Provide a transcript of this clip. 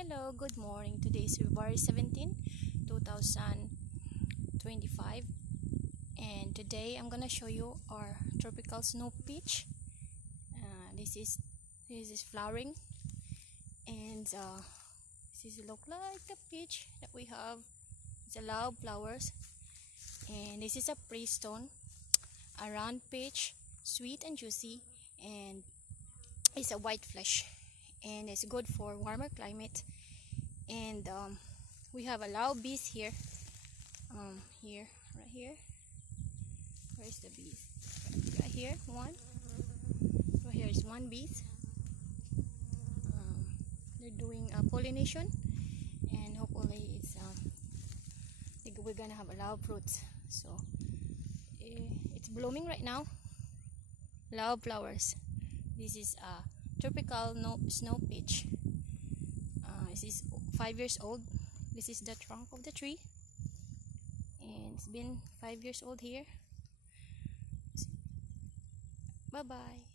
Hello, good morning. Today is February 17, 2025, and today I'm gonna show you our tropical snow peach. This is flowering, and this is look like the peach that we have. It's a lot of flowers, and this is a pre-stone, a round peach, sweet and juicy, and it's a white flesh, and it's good for warmer climate. And we have a lot of bees here. Right here. Where's the bees? Right here, one. Right here is one bee. They're doing pollination, and hopefully we're gonna have a lot of fruits. So it's blooming right now. A lot of flowers. This is a tropical snow peach. This is 5 years old. This is the trunk of the tree, and it's been 5 years old here. Bye bye.